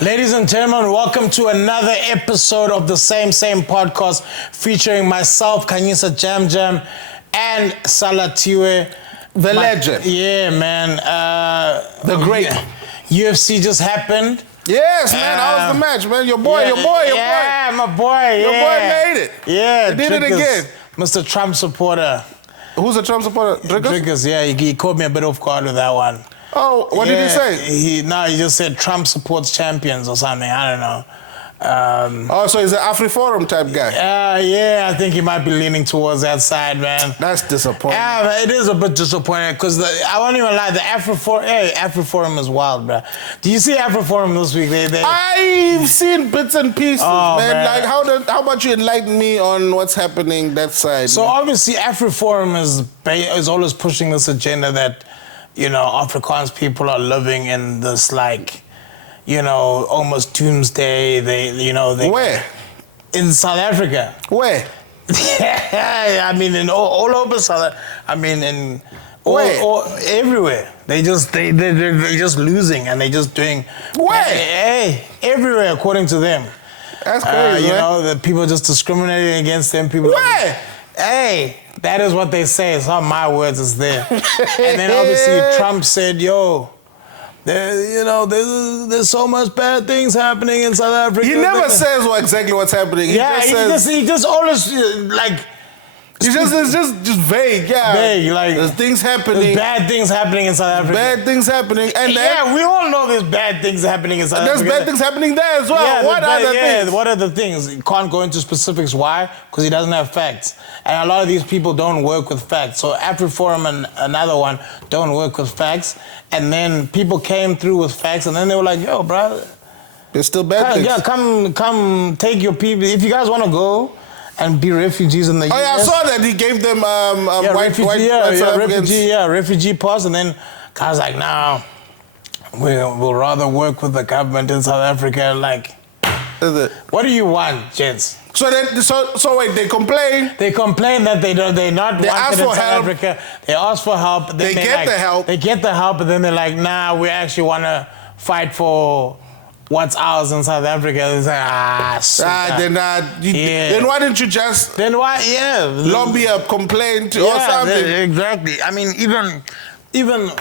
Ladies and gentlemen, welcome to another episode of the Same podcast featuring myself, Sala Jam Jam, and Sala the legend. Yeah, man. The great. UFC just happened. Yes, man. How was the match, man? Your boy. Yeah, my boy. Your boy made it. Yeah, he did it again. Mr. Trump supporter. Who's a Trump supporter? Dricus? Dricus, yeah. He caught me a bit off guard with that one. Oh, what did he say? He just said Trump supports champions or something. I don't know. So he's an AfriForum type guy. Yeah, I think he might be leaning towards that side, man. That's disappointing. Yeah, it is a bit disappointing because I won't even lie. The AfriForum is wild, bro. Do you see AfriForum this week? I've seen bits and pieces, man. Like, how about you enlighten me on what's happening that side? So obviously, AfriForum is always pushing this agenda that, you know, Afrikaans people are living in this, like, you know, almost doomsday. They Where? In South Africa. Where? Yeah, I mean, in all over South. I mean, in everywhere. They're just losing and they're just doing. Where? Everywhere, according to them. That's crazy. You know, the people just discriminating against them. People. Where? That is what they say. It's not my words. It's there. And then obviously Trump said, "Yo, there's so much bad things happening in South Africa." He never says exactly what's happening. He just always like. It's just vague, yeah. Vague, like there's things happening. There's bad things happening in South Africa. Bad things happening, and we all know there's bad things happening in South Africa. There's bad things happening there as well. Yeah, what are the things? What are the things? He can't go into specifics. Why? Because he doesn't have facts, and a lot of these people don't work with facts. So AfriForum and another one don't work with facts, and then people came through with facts, and then they were like, "Yo, bro, there's still bad things. Yeah, come take your people. If you guys want to go and be refugees in the US. Oh yeah, I saw that he gave them refugee pass, and then guys like, nah, we'll rather work with the government in South Africa. Like, what do you want, gents? So wait, they complain. They complain that they're not wanted in South Africa. They ask for help. They get the help. They get the help, and then they're like, nah, we actually want to fight for what's ours in South Africa. It's like, then why didn't you just lobby a complaint or something? Exactly. I mean, even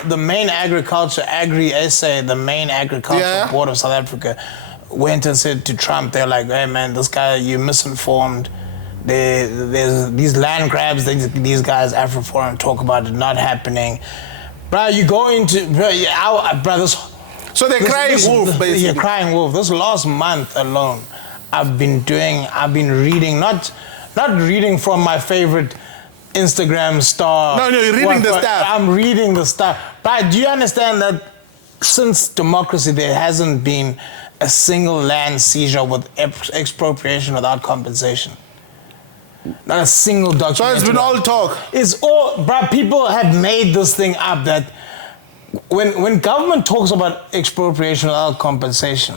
the main the main agricultural board of South Africa went and said to Trump, they're like, "Hey man, this guy, you're misinformed. There's these land grabs these guys AfriForum talk about it not happening." Bro, you go into this. So they're crying wolf, basically. You're crying wolf. This last month alone, I've been reading, not reading from my favorite Instagram star. No, you're reading the stuff. I'm reading the stuff. But do you understand that since democracy, there hasn't been a single land seizure with expropriation without compensation? Not a single document. So it's been all talk. It's all, bro, people have made this thing up that when government talks about expropriation without compensation,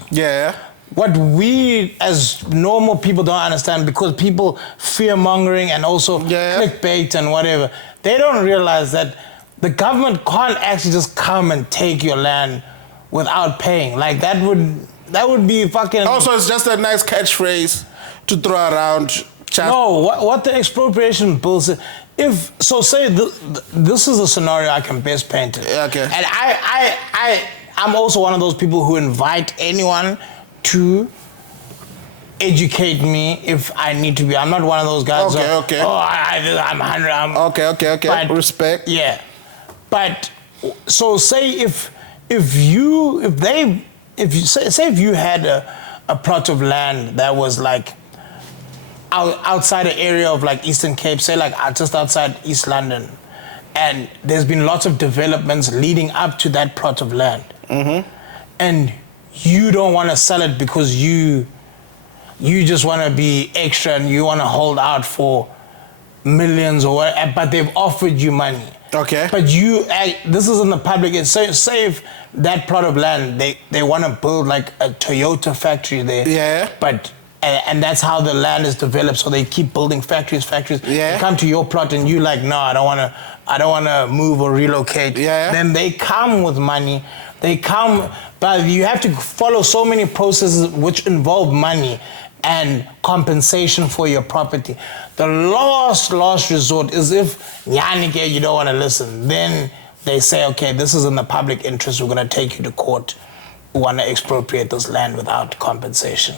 what we as normal people don't understand, because people fear-mongering and also clickbait and whatever, they don't realize that the government can't actually just come and take your land without paying. Like that would be fucking... Also, it's just a nice catchphrase to throw around. No, what the expropriation bill says... say this is a scenario I can best paint it. Okay. And I'm also one of those people who invite anyone to educate me if I need to be. I'm not one of those guys. Okay. Oh, I'm 100. Okay. But, respect. Yeah. But so say if you had a plot of land that was like outside the area of like Eastern Cape, say like just outside East London, and there's been lots of developments leading up to that plot of land, and you don't want to sell it because you just want to be extra and you want to hold out for millions or whatever, but they've offered you money. Okay. But this is in the public. Say if that plot of land, they want to build like a Toyota factory there. Yeah. But and that's how the land is developed. So they keep building factories. Yeah. They come to your plot and you like, no, I don't want to move or relocate. Yeah. Then they come with money. They come, but you have to follow so many processes which involve money and compensation for your property. The last resort is if you don't want to listen. Then they say, okay, this is in the public interest. We're going to take you to court. We want to expropriate this land without compensation.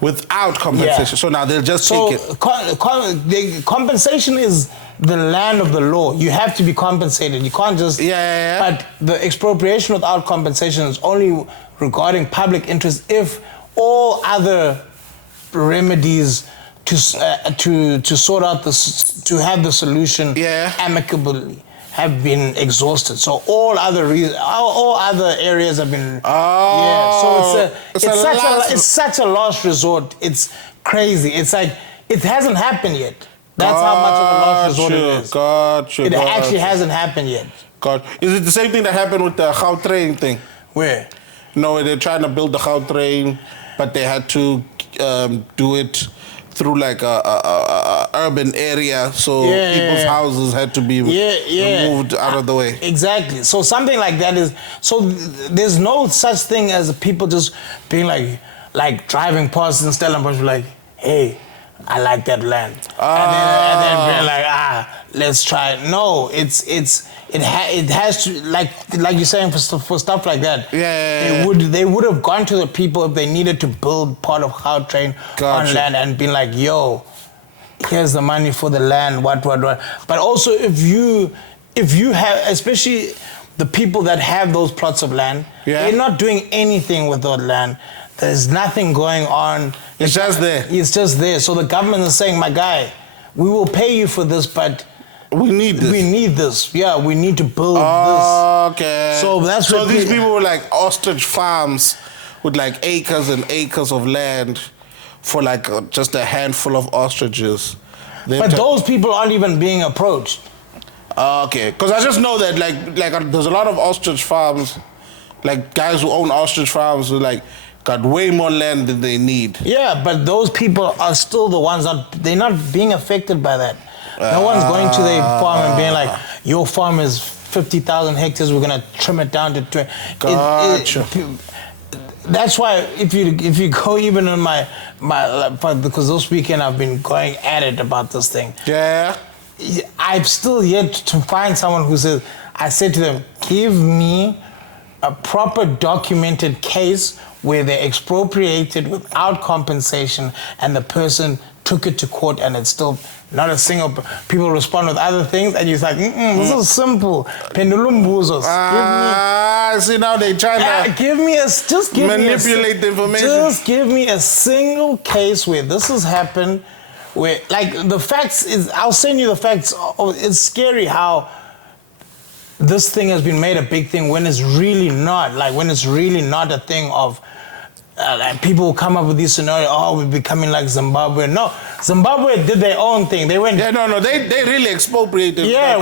Without compensation. Yeah. So now they'll just take it. The compensation is the land of the law. You have to be compensated. You can't just... Yeah. But the expropriation without compensation is only regarding public interest if all other remedies to sort out to have the solution amicably have been exhausted. So all other areas have been. So it's such a last resort. It's crazy. It's like it hasn't happened yet. That's how much of a last resort it is. It actually hasn't happened yet. Is it the same thing that happened with the Gautrain thing? Where? No, they're trying to build the Gautrain, but they had to do it through like a urban area, so people's houses had to be removed out of the way. Exactly. So something like that is, so there's no such thing as people just being like driving past in Stellenbosch like, hey, I like that land. And then being like, let's try it. No, it has to, like you're saying, for stuff like that. They would have gone to the people if they needed to build part of Gautrain on land and been like, yo, here's the money for the land, what. But also if you have, especially the people that have those plots of land, they're not doing anything with that land. There's nothing going on. It's just there. It's just there. So the government is saying, my guy, we will pay you for this, but we need this. We need this. Yeah, we need to build this. Okay. So that's so these people were like ostrich farms with like acres and acres of land for like just a handful of ostriches. But those people aren't even being approached. Okay, because I just know that like there's a lot of ostrich farms, like guys who own ostrich farms who like got way more land than they need. Yeah, but those people are still the ones they're not being affected by that. No one's going to their farm and being like, your farm is 50,000 hectares, we're going to trim it down to 20. Gotcha. That's why if you go even on my because this weekend I've been going at it about this thing. Yeah. I've still yet to find someone who says, I said to them, give me a proper documented case where they expropriated without compensation and the person took it to court and it's still not a single... People respond with other things and you're like, this is simple. Pendulumbuzos. See, now they trying to manipulate the information. Just give me a single case where this has happened, where, like, the facts is... I'll send you the facts. It's scary how this thing has been made a big thing when it's really not. Like, when it's really not a thing of... like people come up with these scenarios, we're becoming like Zimbabwe. No, Zimbabwe did their own thing. They went... Yeah, no, they really expropriated. Yeah,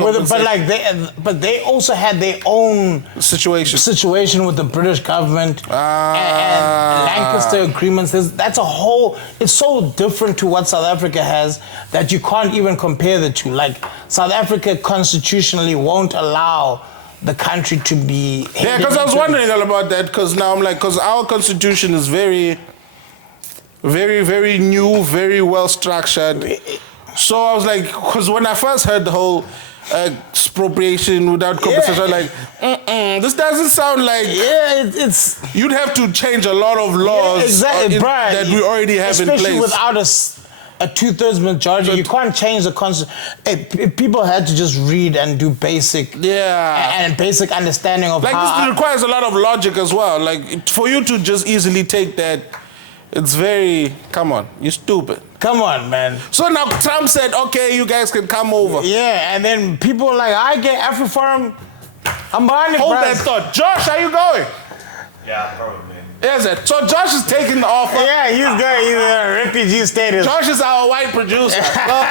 but they also had their own situation with the British government and Lancaster agreements. That's a whole... It's so different to what South Africa has that you can't even compare the two. Like, South Africa constitutionally won't allow the country to be... Yeah, because I was wondering all about that, because now I'm like, because our constitution is very, very, very new, very well structured. So I was like, because when I first heard the whole expropriation without compensation, I was like, this doesn't sound like... Yeah, it's... You'd have to change a lot of laws that we already have in place. Especially without a 2/3 majority. You can't change the constitution. If people had to just read and do basic and basic understanding of how... This requires a lot of logic as well. Like, for you to just easily take that, it's very... Come on, you're stupid. Come on, man. So now Trump said, okay, you guys can come over. Yeah, and then people are like, I get AfriForum. I'm behind it, Hold that thought. Josh, are you going? Yeah, probably. Is it? So Josh is taking the offer. Yeah, he's good. He's in refugee status. Josh is our white producer. Well,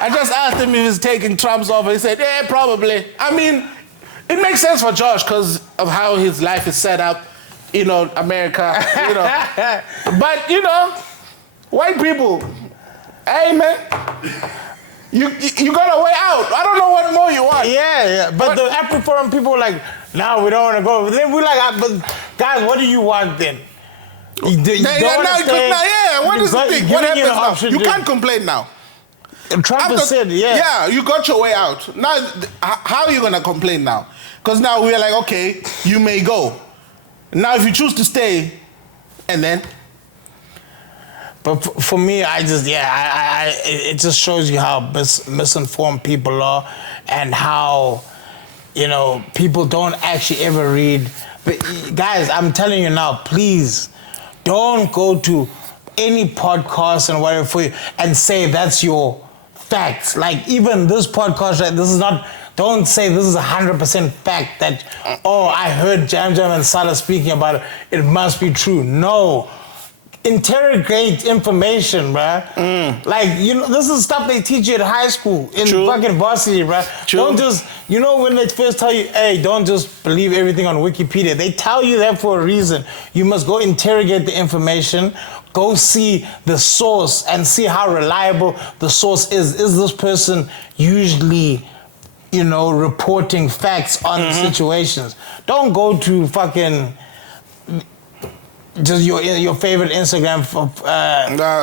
I just asked him if he's taking Trump's offer. He said, yeah, probably. I mean, it makes sense for Josh because of how his life is set up. You know, America, you know. But, you know, white people, hey, man, you got a way out. I don't know what more you want. Yeah. But the AfriForum people were like, now we don't want to go. But then we're like, but guys, what do you want then? What is the thing? What happens now? You can't complain now. Trump has said, yeah, you got your way out. Now, how are you going to complain now? Because now we're like, okay, you may go. Now, if you choose to stay, and then? But for me, it just shows you how misinformed people are and how, people don't actually ever read. But guys, I'm telling you now, please, don't go to any podcast and whatever for you and say that's your facts. Like even this podcast, right, this is not, don't say this is 100% fact that, I heard Jam Jam and Sala speaking about it, it must be true. No. Interrogate information, bruh. Like, this is stuff they teach you at high school, in fucking varsity, bruh. Don't just, when they first tell you, hey, don't just believe everything on Wikipedia. They tell you that for a reason. You must go interrogate the information, go see the source and see how reliable the source is. Is this person usually, reporting facts on situations? Don't go to fucking just your favorite Instagram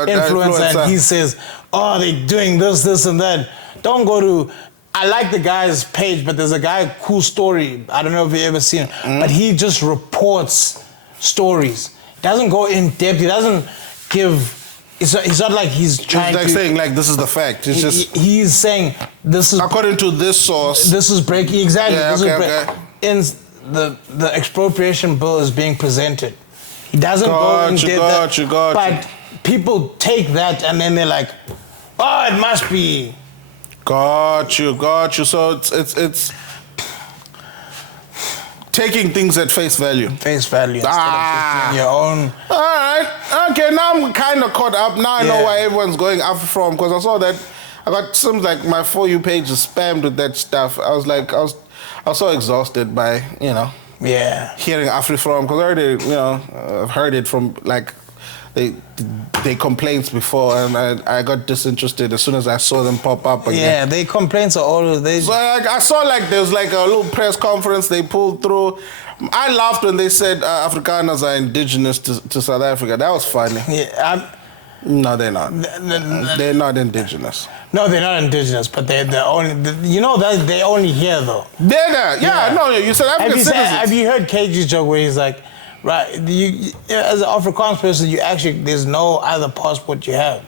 influencer and he says, they're doing this and that. Don't go to, I like the guy's page, but there's a guy, Cool Story, I don't know if you ever seen him, but he just reports stories. He doesn't go in depth, he doesn't give, it's not like he's trying to... He's saying this is the fact. It's he's saying this is... According to this source. This is breaking, exactly. Yeah, in the expropriation bill is being presented. He doesn't go in depth. But people take that and then they're like, it must be. Got you. So it's taking things at face value. Face value instead of your own. All right. Okay, now I'm kind of caught up. Now I know why everyone's going after from, because I saw that I got some, like, my For You page is spammed with that stuff. I was so exhausted by, hearing Afri-From, because I already, I've heard it from, like, they complaints before, and I got disinterested as soon as I saw them pop up again. Yeah, they complaints are always... So I saw, there was, a little press conference they pulled through. I laughed when they said Afrikaners are indigenous to South Africa. That was funny. Yeah, no, they're not. They're not indigenous. No, they're not indigenous, but they're only... that they're only here, though. They're there. Yeah, no, you said African citizens. Have you heard KG's joke where he's like, right, as an Afrikaans person, there's no other passport you have.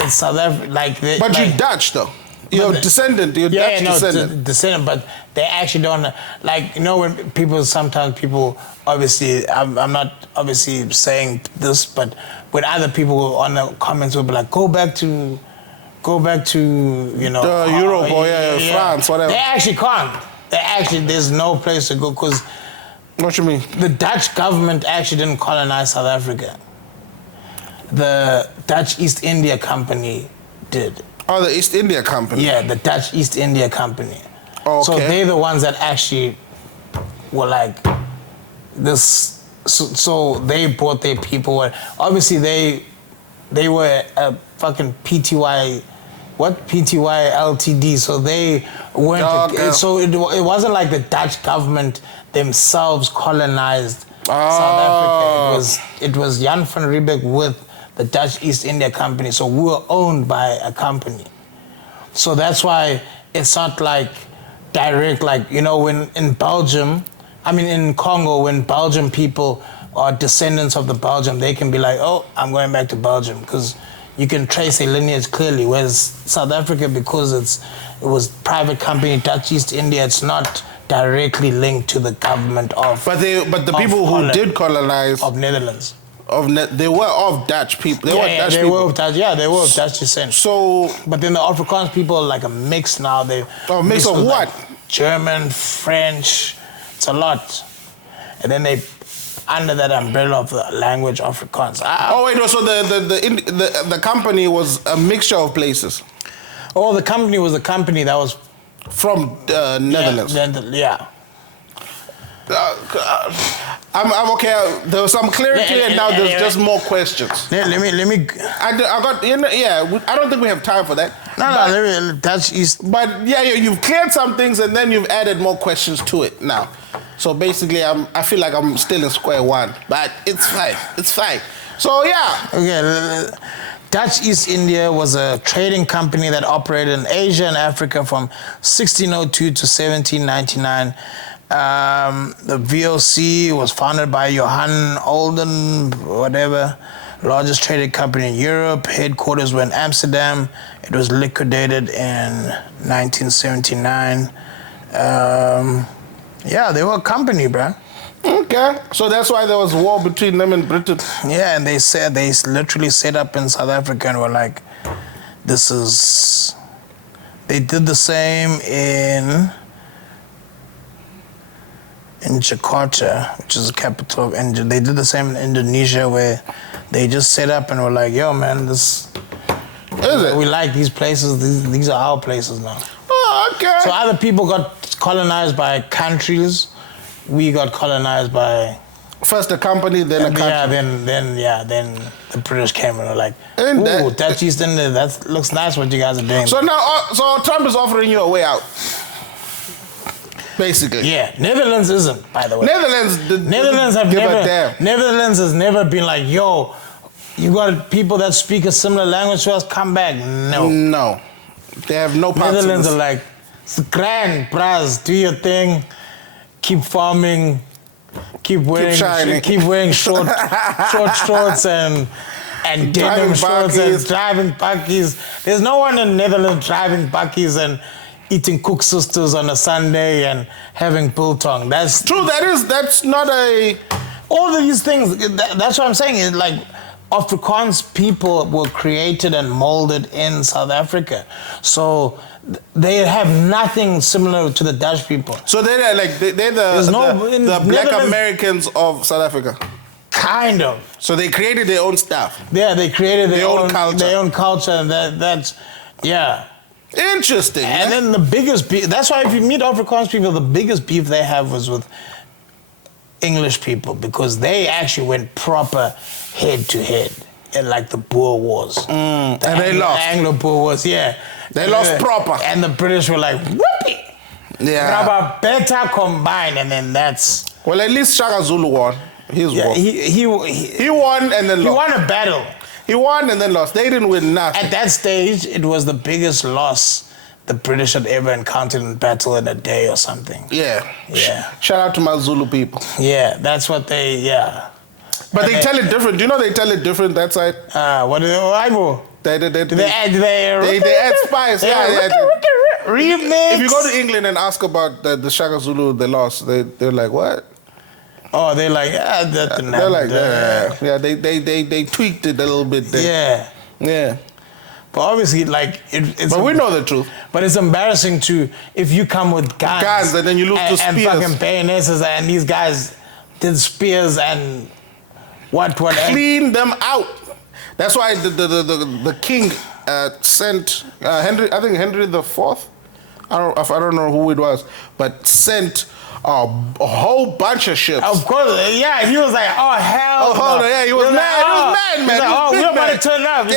It's South Africa, But you're Dutch, though. You're descendant. You're Dutch descendant. Descendant, but they actually don't, when sometimes people, obviously, I'm not obviously saying this, but when other people on the comments will be like, go back to Europe or France, whatever. They actually can't. There's no place to go, because... What you mean? The Dutch government actually didn't colonize South Africa. The Dutch East India Company did. Oh, the East India Company? Yeah, the Dutch East India Company. Okay. So they're the ones that actually were like this. So they brought their people. Obviously, they were a fucking PTY Ltd. So they weren't. So it wasn't like the Dutch government themselves colonized South Africa. It was Jan van Riebeeck with the Dutch East India Company. So we were owned by a company. So that's why it's not like direct, when in Belgium, in Congo, when Belgian people are descendants of the Belgium, they can be like, I'm going back to Belgium, because you can trace a lineage clearly. Whereas South Africa, because it was private company, Dutch East India, it's not directly linked to the government of... But the people who did colonize... Of Netherlands. They were of Dutch people. They were of Dutch descent. So... But then the Afrikaans people are like a mix now. A mix of what? German, French, it's a lot. And then they... under that umbrella of the language Afrikaans. So the company was a mixture of places? The company was a company that was... From Netherlands? Yeah. I'm okay. There was some clarity and now there's just more questions. Let me... I don't think we have time for that. No, Dutch East. But yeah, you've cleared some things and then you've added more questions to it now. So basically, I feel like I'm still in square one, but it's fine. It's fine. So yeah. Okay. Dutch East India was a trading company that operated in Asia and Africa from 1602 to 1799. The VOC was founded by Johan Olden, whatever, largest trading company in Europe. Headquarters were in Amsterdam. It was liquidated in 1979. Yeah, they were a company, bruh. Okay, so that's why there was war between them and Britain. Yeah, and they said they literally set up in South Africa and were like, this is... They did the same in Jakarta, which is the capital of Indonesia. They did the same in Indonesia, where they just set up and were like, yo, man, this... We like these places. These are our places now. Oh, okay. So other people got colonized by countries. We got colonized by... First a company, then a country. Yeah, then the British came and were like, ooh, Dutch East India, that looks nice what you guys are doing. So now, so Trump is offering you a way out. Basically. Yeah, Netherlands isn't, by the way. Netherlands has never been like, yo, you got people that speak a similar language to us, come back. No. They have no parts Netherlands are like, it's grand, bras, do your thing. Keep farming, keep wearing short shorts and denim shorts and driving bakkies. There's no one in Netherlands driving bakkies and eating cook sisters on a Sunday and having biltong. That's true. That's not a... All of these things, that's what I'm saying. Is like Afrikaans people were created and molded in South Africa. So they have nothing similar to the Dutch people. So they're the black Americans of South Africa. Kind of. So they created their own stuff. Yeah, they created their own culture. Their own culture, and that's yeah. Interesting. And then the biggest beef. That's why if you meet Afrikaans people, the biggest beef they have was with English people, because they actually went proper head to head in like the Boer Wars. And they lost. Anglo-Boer Wars, yeah. They lost proper. And the British were like, whoopee. Yeah. Rubber better combined, and then that's... Well, at least Shaka Zulu won. He won and then lost. He won a battle. He won and then lost. They didn't win nothing. At that stage, it was the biggest loss the British had ever encountered in battle in a day or something. Yeah. Yeah. Shout out to my Zulu people. Yeah, that's what they, yeah. But they tell it different. Do you know they tell it different that side? What do they They add spice. Yeah. Remix. If you go to England and ask about the Shaka Zulu they lost, they're like, what? Oh, they're like, that didn't happen. They're like, yeah. They tweaked it a little bit. Yeah. But obviously, like, it's... But we know the truth. But it's embarrassing if you come with guns and then you lose to spears. And fucking bayonets, and these guys did spears and what? Clean them out. That's why the king sent Henry, I think Henry the IV. I don't know who it was, but sent a whole bunch of ships. Of course, yeah. He was like, oh hell. Oh, no. Yeah, he was mad. He was mad, man. He's like, we're about to turn up. He's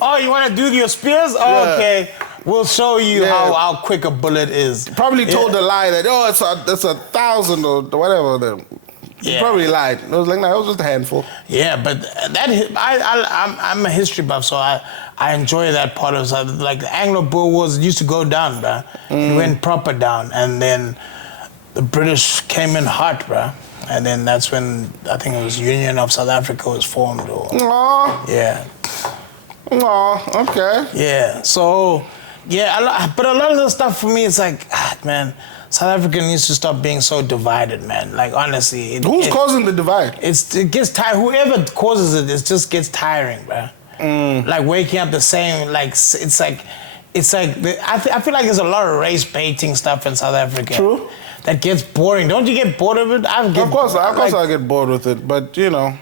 like, you want to do your spears? Oh, yeah. Okay. We'll show you how quick a bullet is. Probably told a lie that it's 1,000 or whatever. He probably lied. It was like, no, it was just a handful. Yeah, but I'm a history buff, so I enjoy that part of it. Like the Anglo-Boer Wars used to go down, bruh. It went proper down, and then the British came in hot, bruh. And then that's when I think it was Union of South Africa was formed. Yeah. Oh, okay. Yeah. So, but a lot of the stuff for me, it's like, man, South Africa needs to stop being so divided, man. Like, honestly. Who's causing the divide? It gets tired. Whoever causes it just gets tiring, bruh. Like waking up the same, like, it's like, I feel like there's a lot of race baiting stuff in South Africa. True. That gets boring. Don't you get bored of it? Of course I get bored with it, but you know,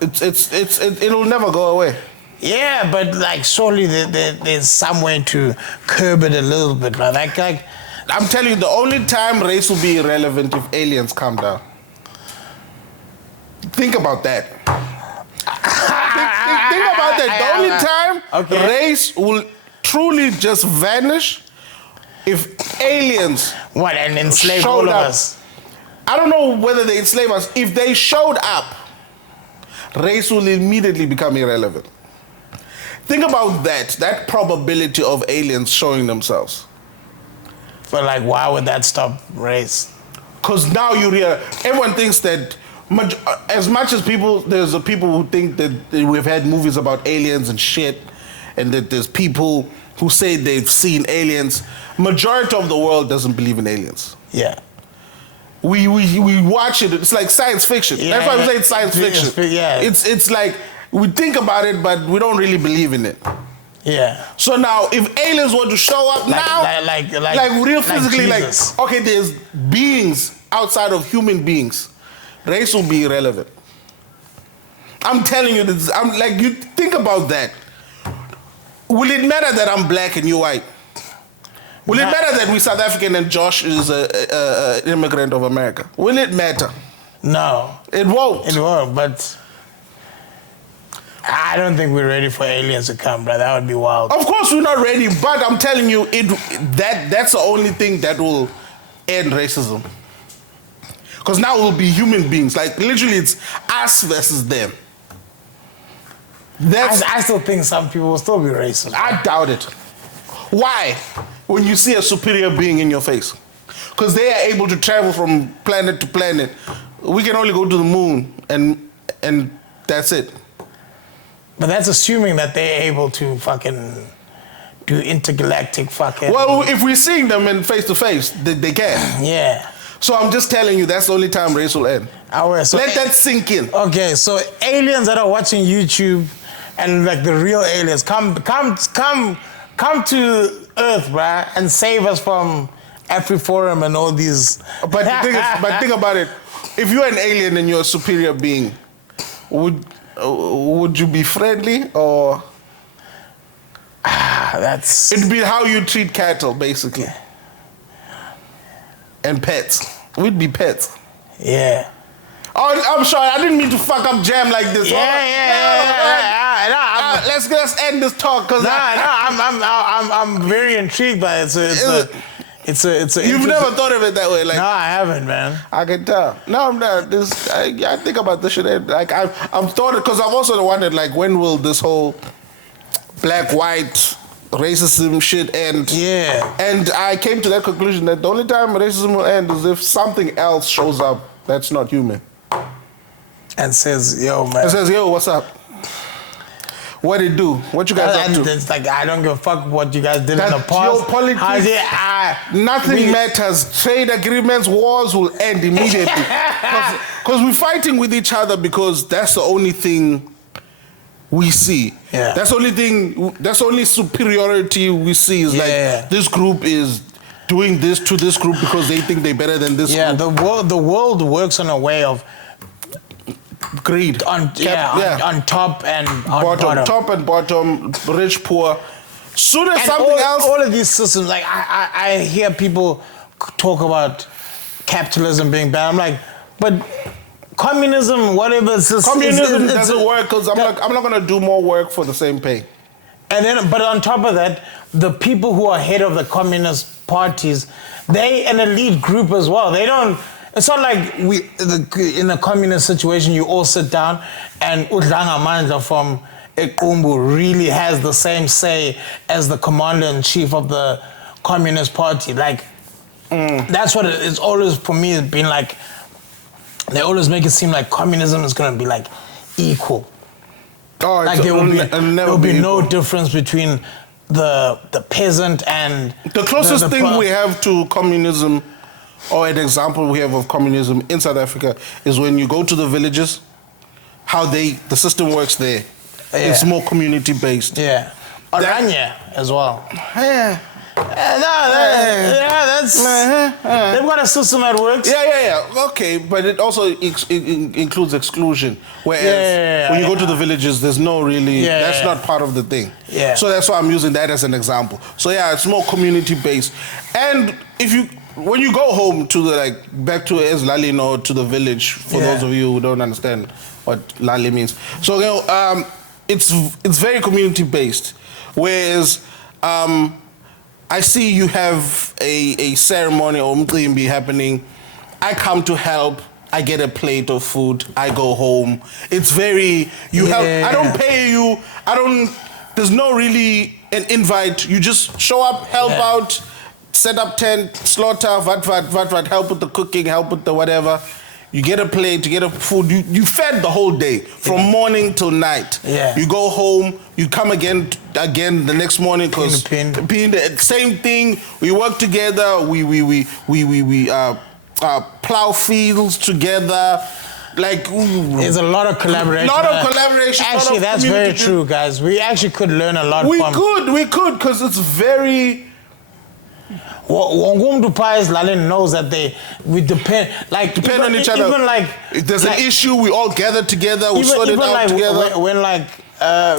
it'll never go away. Yeah, but like surely there's some way to curb it a little bit, right? Like I'm telling you, the only time race will be irrelevant if aliens come down. Think about that. Think about that. The only time Okay. Race will truly just vanish if aliens What, and enslave showed all of up. us? I don't know whether they enslave us. If they showed up, race will immediately become irrelevant. Think about that probability of aliens showing themselves. But like, why would that stop race? Because now you realize, everyone thinks that, as much as there's the people who think that we've had movies about aliens and shit, and that there's people who say they've seen aliens, majority of the world doesn't believe in aliens. Yeah. We watch it, it's like science fiction. Yeah, that's why we say it's science fiction. Yeah. It's like, we think about it, but we don't really believe in it. Yeah. So now, if aliens were to show up like real physically, like okay, there's beings outside of human beings, race will be irrelevant. I'm telling you this. I'm like, you think about that. Will it matter that I'm black and you're white? Will it matter that we're South African and Josh is an immigrant of America? Will it matter? No. It won't. It won't, but I don't think we're ready for aliens to come, bro. That would be wild. Of course we're not ready, but I'm telling you, that's the only thing that will end racism. Because now we'll be human beings. Like, literally, it's us versus them. I still think some people will still be racist. I doubt it. Why? When you see a superior being in your face. Because they are able to travel from planet to planet. We can only go to the moon, and that's it. But that's assuming that they're able to fucking do intergalactic fucking... Well, if we're seeing them in face-to-face, they can. Yeah. So I'm just telling you, that's the only time race will end. So let that sink in. Okay, so aliens that are watching YouTube and like the real aliens, come to Earth, bruh, and save us from AfriForum and all these... But think about it. If you're an alien and you're a superior being, would you be friendly or... That's... It'd be how you treat cattle, basically. And pets. We'd be pets. Yeah. Oh, I'm sorry. I didn't mean to fuck up Jam like this. Let's end this talk, cause I'm very intrigued by it. It's a. You've never thought of it that way, like? No, I haven't, man. I can tell. No, I'm not. I think about this shit. Like I've thought it, because I've also wondered, like, when will this whole black-white racism shit end? Yeah. And I came to that conclusion that the only time racism will end is if something else shows up that's not human. And says, yo, man. And says, yo, what's up? What it do? What you guys up to? It's like, I don't give a fuck what you guys did in the past. Geopolitics, nothing matters. Trade agreements, wars will end immediately. Because we're fighting with each other because that's the only thing we see. Yeah. That's the only superiority we see is like, this group is doing this to this group because they think they're better than this group. Yeah, the world works in a way of greed. On top and on bottom. Top and bottom, rich, poor. Soon as and something else... All of these systems, like I hear people talk about capitalism being bad. I'm like, but communism, whatever system... Communism doesn't work because I'm not going to do more work for the same pay. And then, but on top of that, the people who are head of the communist parties, they an elite group as well. They don't... It's not like in a communist situation, you all sit down and uDlanga Mandla from Equmbu really has the same say as the commander-in-chief of the Communist Party. Like, that's what it's always, for me, it's been like, they always make it seem like communism is going to be like equal. Oh, like there will be no difference between the peasant and... The closest thing we have to communism, or an example we have of communism in South Africa, is when you go to the villages, how the system works there. Yeah. It's more community-based. Yeah. Oranje as well. Yeah. They've got a system that works. Yeah. Okay, but it also includes exclusion. Whereas when you go to the villages, there's no really... that's not part of the thing. Yeah. So that's why I'm using that as an example. So yeah, it's more community-based. And when you go home to back to Ezlalin or to the village, for those of you who don't understand what Lali means. So, it's very community-based. Whereas I see you have a ceremony or umcimbi happening. I come to help. I get a plate of food. I go home. It's very, you help. I don't pay you. There's no really an invite. You just show up, help out, set up tent, slaughter, what, help with the cooking, help with the whatever. You get a plate, you get a food. You fed the whole day from morning till night. Yeah. You go home. You come again the next morning because same thing. We work together. We plow fields together. Like there's a lot of collaboration. Actually, that's very true, guys. We actually could learn a lot. We could, because it's very. Lalin knows that we depend on each other. Even like if there's an issue, we all gather together. We sort it out together.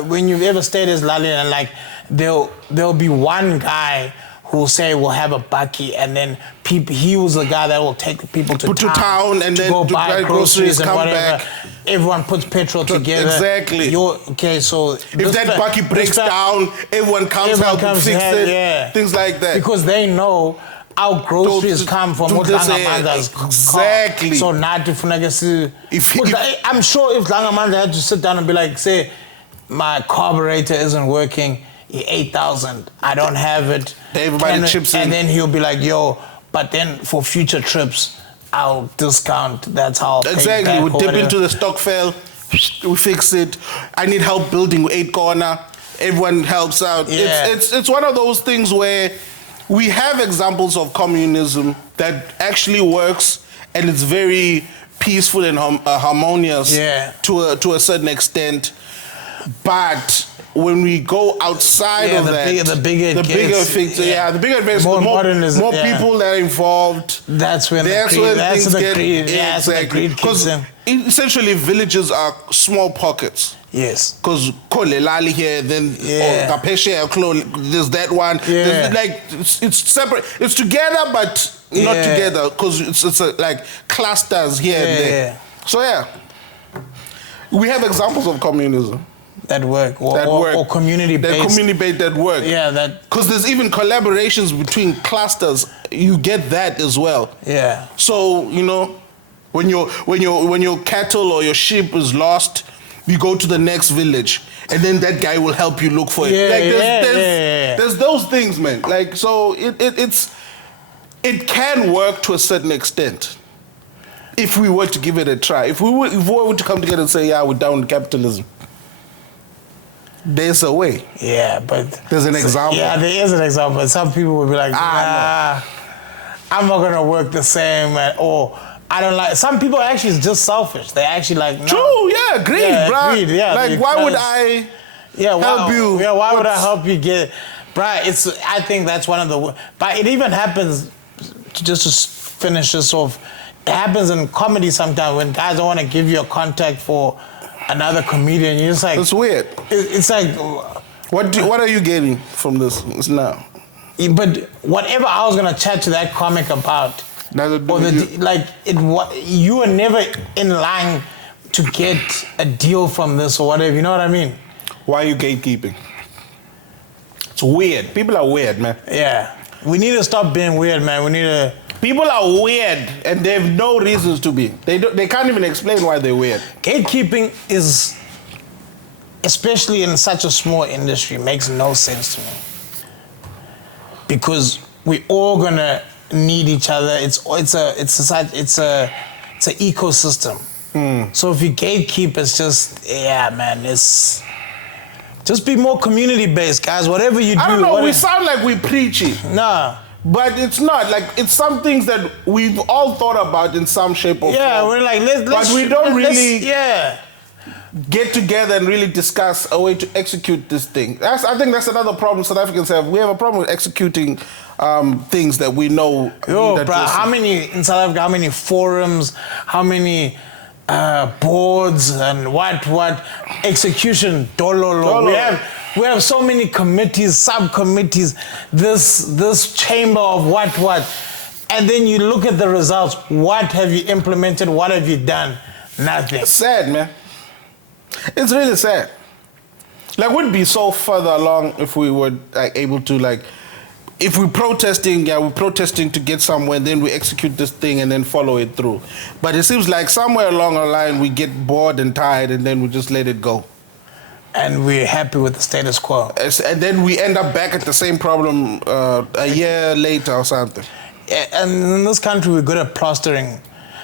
When you've ever stayed as Lalin and like there'll be one guy who'll say we'll have a bakkie, and then he was the guy that will take the people to town and then go buy groceries and come whatever. Back. Everyone puts petrol together. Exactly. So if that bakkie breaks down, everyone comes help and fix it. Yeah. Things like that. Because they know our groceries come from Langamanda's exactly. Car. So not I'm sure if Langamanda had to sit down and be like, say, my carburetor isn't working, 8,000, I don't have it. Everybody chips in. And then he'll be like, yo, but then for future trips, I'll discount. That's how I'll pay exactly. back. We dip into the stock file, we fix it. I need help building with 8 corner. Everyone helps out. Yeah. It's one of those things where we have examples of communism that actually works, and it's very peaceful and harmonious to a certain extent. But when we go outside of the bigger picture, more people that are involved. That's when the greed kicks in. Essentially, villages are small pockets. Yes. Because Kolelali here, then there's that one. Yeah. It's separate. It's together, but not together, because it's like clusters here and there. So we have examples of communism. That work, or community-based. That work. Yeah, that. Because there's even collaborations between clusters. You get that as well. Yeah. So when your cattle or your sheep is lost, you go to the next village, and then that guy will help you look for it. There's those things, man. Like so, it can work to a certain extent if we were to give it a try. If we were to come together and say, we're down with capitalism. There's a way. Yeah, but... There's an example. Yeah, there is an example. Some people will be like, I'm not going to work the same. Or I don't like... Some people actually is just selfish. They actually like... No. True, yeah, greed, bro. Like, why would I help you? Yeah, why would I help you get... Bruh, I think that's one of the... But it even happens, just to finish this off, it happens in comedy sometimes when guys don't want to give you a contact for another comedian. You're just like... It's weird. It's like... What are you getting from this now? But whatever I was going to chat to that comic about, you were never in line to get a deal from this or whatever, you know what I mean? Why are you gatekeeping? It's weird. People are weird, man. Yeah. We need to stop being weird, man. We need to... People are weird, and they have no reasons to be. They can't even explain why they're weird. Gatekeeping is, especially in such a small industry, makes no sense to me. Because we all gonna need each other. It's an ecosystem. So if you gatekeep, it's just it's just be more community based, guys. Whatever you do. I don't know. We sound like we preachy. Nah. But it's not. Like, it's some things that we've all thought about in some shape or form. Yeah, we're like, let's... But we don't really get together and really discuss a way to execute this thing. I think that's another problem South Africans have. We have a problem with executing things that we know. Yo, bro, how many forums, how many boards and what execution, dololo. We have so many committees, subcommittees, this chamber of what. And then you look at the results. What have you implemented? What have you done? Nothing. It's sad, man. It's really sad. Like, we'd be so further along if we were like able to like, if we're protesting, we're protesting to get somewhere, then we execute this thing and then follow it through. But it seems like somewhere along the line we get bored and tired and then we just let it go. And we're happy with the status quo. And then we end up back at the same problem a year later or something. Yeah, and in this country, we're good at plastering,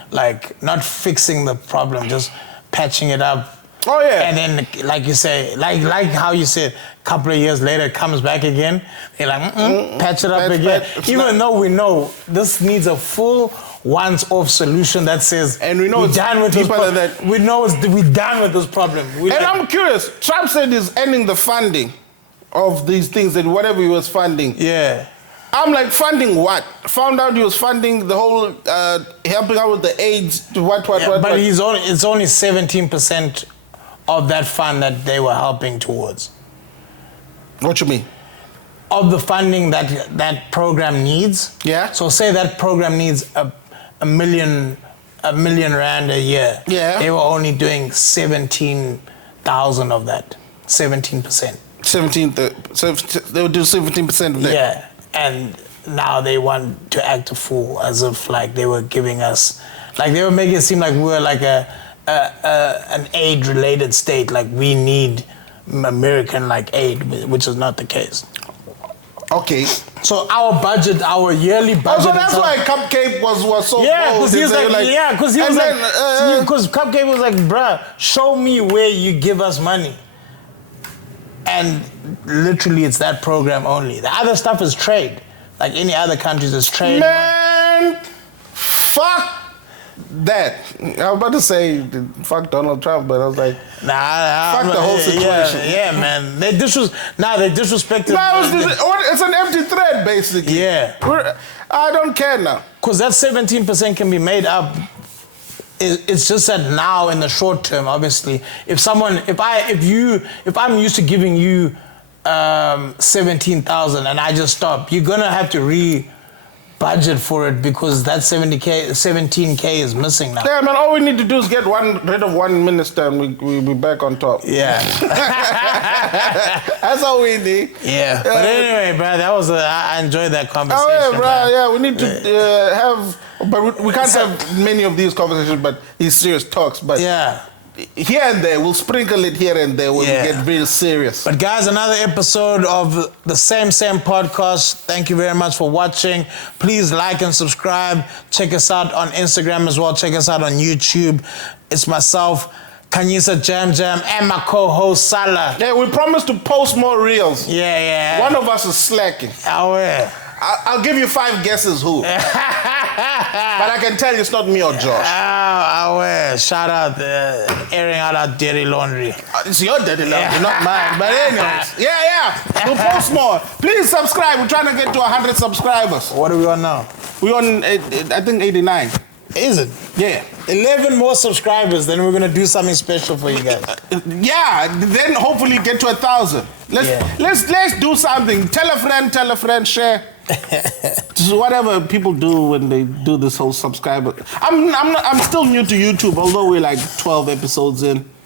like not fixing the problem, just patching it up. Oh yeah. And then, like you say, like how you said, a couple of years later, it comes back again. They're like, patch it up again. Even though we know this needs a full once-off solution that says, and we know we're done with this problem. We know we're done with this problem. I'm curious. Trump said he's ending the funding of these things and whatever he was funding. Yeah. I'm like, funding what? Found out he was funding the whole helping out with the AIDS. What? But it's only 17% of that fund that they were helping towards. What you mean? Of the funding that program needs. Yeah. So say that program needs a million rand a year. Yeah. They were only doing 17,000 of that. 17%. 17. So they would do 17% of that. Yeah. And now they want to act a fool, as if like they were giving us, like they were making it seem like we were like an aid-related state, like we need American like aid, which is not the case. Okay. So our budget, our yearly budget. Oh, so that's why Cupcake was so bold. Because he was because Cupcake was like, bruh, show me where you give us money. And literally, it's that program only. The other stuff is trade. Like any other countries, is trade. Man, fuck that. I was about to say fuck Donald Trump, but I was like, fuck the whole situation. Yeah, man. They disrespected. It's an empty thread, basically. Yeah. I don't care now. Because that 17% can be made up. It's just that now in the short term, obviously, if I'm used to giving you 17,000 and I just stop, you're gonna have to budget for it because that 17K is missing now. Yeah, man, all we need to do is get rid of one minister and we'll be back on top. Yeah. That's all we need. Yeah. But anyway, bro, I enjoyed that conversation. Oh, yeah, bro, yeah, we need to have, but we can't have many of these conversations, but these serious talks. But yeah. Here and there, we'll sprinkle it here and there when we get real serious. But guys, another episode of the Same podcast. Thank you very much for watching. Please like and subscribe. Check us out on Instagram as well. Check us out on YouTube. It's myself, Kanyisa Jam Jam, and my co-host Sala. Yeah, we promised to post more reels. Yeah. One of us is slacking. Oh, yeah. I'll give you 5 guesses who. But I can tell you it's not me or Josh. Shout out, airing out our dirty laundry. It's your dirty laundry, not mine. But anyways, yeah. We'll post more. Please subscribe. We're trying to get to 100 subscribers. What are we on now? We're on, I think, 89. Is it? Yeah. 11 more subscribers, then we're going to do something special for you guys. Yeah, then hopefully get to 1,000. Let's do something. Tell a friend, share. Just whatever people do when they do this whole subscriber. I'm still new to YouTube, although we're like 12 episodes in.